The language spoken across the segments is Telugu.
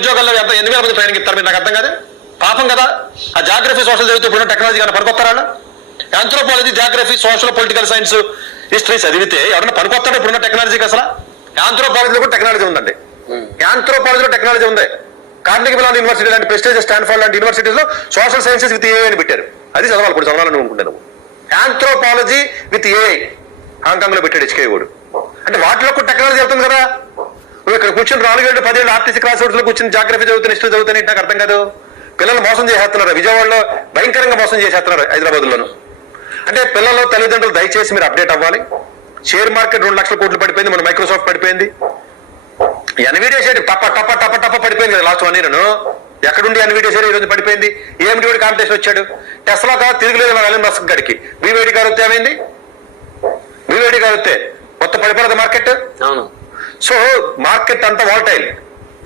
ఉద్యోగాల్లో ఎంత 8,000 మంది ట్రైనింగ్ ఇస్తారు మీరు? నాకు అర్థం కాదు. పాపం కదా. ఆ జాగ్రఫీ సోషల్ చదివితే ఇప్పుడు టెక్నాలజీ కానీ పనికొస్తారా? Anthropology, geography, social, political science, history చదివితే ఎవరైనా పనికొస్తాడా ఇప్పుడున్న టెక్నాలజీకి? అసలు ఆంథ్రోపాలజీలో కూడా టెక్నాలజీ ఉందండి. ఆంథ్రోపాలజీలో టెక్నాలజీ ఉంది. కార్నెగీ మెలాన్ యూనివర్సిటీ లాంటి ప్రెస్టీజ్, స్టాన్ఫోర్డ్ లాంటి యూనివర్సిటీలో సోషల్ సైన్సెస్ విత్ ఏఐ అని పెట్టారు. అది చదవాలి, ఇప్పుడు చదవాలని అనుకుంటున్నాను. ఆంథ్రోపాలజీ విత్ ఏఐ హాంకాంగ్ లో పెట్టాడు హెచ్కే వాడు. అంటే వాటిలో కూడా టెక్నాలజీ వెళ్తుంది కదా. నువ్వు ఇక్కడ కూర్చొని 4 ఏళ్ళు 10 ఏళ్ళు ఆర్టీసీ క్లాస్ రోడ్స్ లో కూర్చొని జాగ్రఫీ చదువుతాను, హిస్టరీ చదువుతాను, నాకు అర్థం కాదు. పిల్లలు మోసం చేసేస్తున్నారు. విజయవాడలో భయంకరంగా మోసం చేసేస్తున్నారు, హైదరాబాద్ లోను. అంటే పిల్లలు, తల్లిదండ్రులు దయచేసి మీరు అప్డేట్ అవ్వాలి. షేర్ మార్కెట్ 2 లక్షల కోట్లు పడిపోయింది, మన మైక్రోసాఫ్ట్ పడిపోయింది, ఎన్విడియా షేర్ టప్ప టప్ప టప్ప టప్ప పడిపోయింది కదా లాస్ట్ 1 year. ఎక్కడుండి ఎన్విడియా షేర్ ఈ రోజు పడిపోయింది? ఏమిటి వాడి కాంపిటీషన్ వచ్చాడు? టెస్లా కాదు తిరుగులేదు ఎలన్ మస్క్ గడికి. బీవేడి గారు వస్తే ఏమైంది? బీవేడి గారు వస్తే మొత్తం పడిపోలేదు మార్కెట్. అవును. సో మార్కెట్ అంతా వాలటైల్.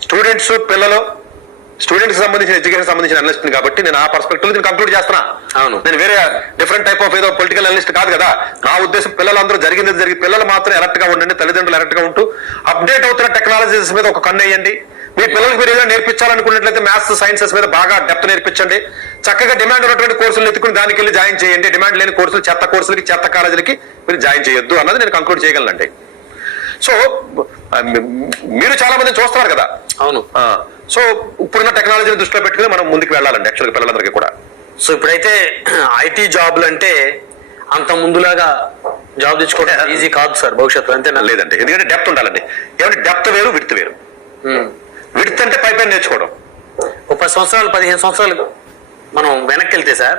స్టూడెంట్స్, పిల్లలు, స్టూడెంట్స్ సంబంధించిన ఎడ్యుకేషన్ సంబంధించిన అనలిస్ట్ కాబట్టి నేను ఆ పర్స్పెక్టివ్ నేను కంక్లూడ్ చేస్తున్నా. అవును. నేను వేరే డిఫరెంట్ టైప్ ఆఫ్ ఏదో పొలిటికల్ అనలిస్ట్ కాదు కదా. నా ఉద్దేశం పిల్లలందరూ జరిగి పిల్లలు మాత్రం అలర్ట్ గా ఉండండి, తల్లిదండ్రులు అలర్ట్ గా ఉంటూ అప్డేట్ అవుతున్న టెక్నాలజీస్ మీద ఒక కన్ను వేయండి. మీ పిల్లలకు మీరు ఏదో నేర్పించాలనుకున్నట్లయితే మ్యాథ్స్, సైన్సెస్ మీద బాగా డెప్త్ నేర్పించండి. చక్కగా డిమాండ్ ఉన్నటువంటి కోర్సులు ఎత్తుకుని దానికి వెళ్ళి జాయిన్ చేయండి. డిమాండ్ లేని కోర్సులు, చెత్త కోర్సులకి, చెత్త కాలేజీలకి మీరు జాయిన్ చేయొద్దు అన్నది నేను కంక్లూడ్ చేయగలనండి. సో మీరు చాలా మంది చూస్తున్నారు కదా. అవును. సో ఇప్పుడున్న టెక్నాలజీని దృష్టిలో పెట్టుకుని మనం ముందుకు వెళ్ళాలండి యాక్చువల్గా పిల్లలందరికీ కూడా. సో ఇప్పుడైతే ఐటీ జాబ్లు అంటే అంత ముందులాగా జాబ్ తెచ్చుకోవడం ఈజీ కాదు సార్ భవిష్యత్తు, అంతేనా? లేదండి, ఎందుకంటే డెప్త్ ఉండాలండి. ఏమంటే డెప్త్ వేరు, విడ్త్ వేరు. విడ్త్ అంటే పై నేర్చుకోవడం. ఒక 10 సంవత్సరాలు 15 సంవత్సరాలు మనం వెనక్కి వెళ్తే సార్,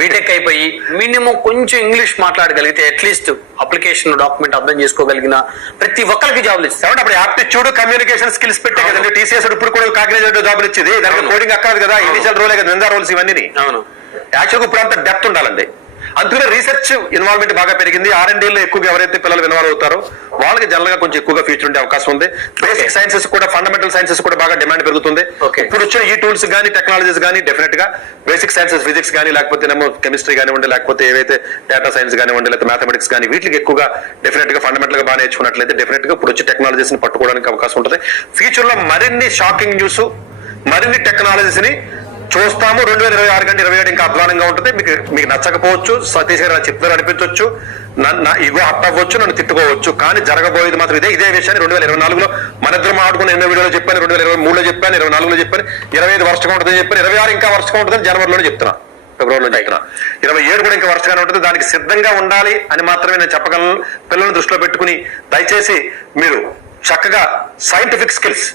బీటెక్ అయిపోయి మినిమం కొంచెం ఇంగ్లీష్ మాట్లాడగలిగితే అట్లీస్ట్ అప్లికేషన్, డాక్యుమెంట్ అర్థం చేసుకోగలిగిన ప్రతి ఒక్కరికి జాబ్లు ఇస్తారు. అప్పుడు యాప్టిట్యూడ్, కమ్యూనికేషన్ స్కిల్స్ పెట్టే కదండి టీసీఎస్ ఇప్పుడు కూడా కాగ్నిజెంట్ జాబ్లు ఇచ్చేది. దానికి కోడింగ్ అక్కర్లేదు కదా, ఇనిషియల్ రోలే కదా, నిందా రోల్స్ ఇవన్నీ. అవును. యాక్చువల్గా ఇప్పుడు అంత డెప్త్ ఉండాలండి. అందుకనే రీసెర్చ్ ఇన్వాల్వ్మెంట్ బాగా పెరిగింది. R&Dలో ఎక్కువగా ఎవరైతే పిల్లలు ఇన్వాల్వ్ అవుతారో వాళ్ళకి జనరల్ గా కొంచెం ఎక్కువగా ఫ్యూచర్ ఉండే అవకాశం ఉంది. బేసిక్ సైన్సెస్ కూడా, ఫండమెంటల్ సైన్సెస్ కూడా బాగా డిమాండ్ పెరుగుతుంది. ఇప్పుడు వచ్చిన ఈ టూల్స్ కానీ, టెక్నాలజీస్ కానీ డెఫినెట్ గా బేసిక్ సైన్సెస్, ఫిజిక్స్ కానీ, లేకపోతే కెమిస్ట్రీ కానివ్వండి, లేకపోతే ఏవైతే డేటా సైన్స్ కానివ్వండి, లేకపోతే మ్యాథమెటిక్స్ కానీ, వీటికి ఎక్కువగా డెఫినెట్ గా ఫండమెంటల్ గా బాగా నేర్చుకున్నట్లయితే డెఫినెట్ గా ఇప్పుడు వచ్చి టెక్నాలజీస్ ని పట్టుకోవడానికి అవకాశం ఉంటుంది. ఫ్యూచర్ లో మరిన్ని షాకింగ్ న్యూస్, మరిన్ని టెక్నాలజీస్ ని చూస్తాము. 2026 కంటే 27 ఇంకా అధ్వానంగా ఉంటుంది. మీకు నచ్చకపోవచ్చు, సతీష్ గారు చెప్తారు అనిపించవచ్చు, ఇగో హట్ అవ్వచ్చు, నన్ను తిట్టుకోవచ్చు, కానీ జరగబోయేది మాత్రం ఇదే విషయాన్ని 2024లో మన ఇద్దరు ఆడుకున్న 8 వీడియోలో చెప్పాను, 2023లో చెప్పాను, 24లో చెప్పాను, 25 వర్షంగా ఉంటుందని చెప్పాను, 26 ఇంకా వర్షంగా ఉంటుందని జనవరిలోనే చెప్తున్నా, ఫిబ్రవరిలో చెప్తున్నా, 27 కూడా ఇంకా వర్షంగానే ఉంటుంది. దానికి సిద్ధంగా ఉండాలి అని మాత్రమే నేను చెప్పగలను. పిల్లల్ని దృష్టిలో పెట్టుకుని దయచేసి మీరు చక్కగా సైంటిఫిక్ స్కిల్స్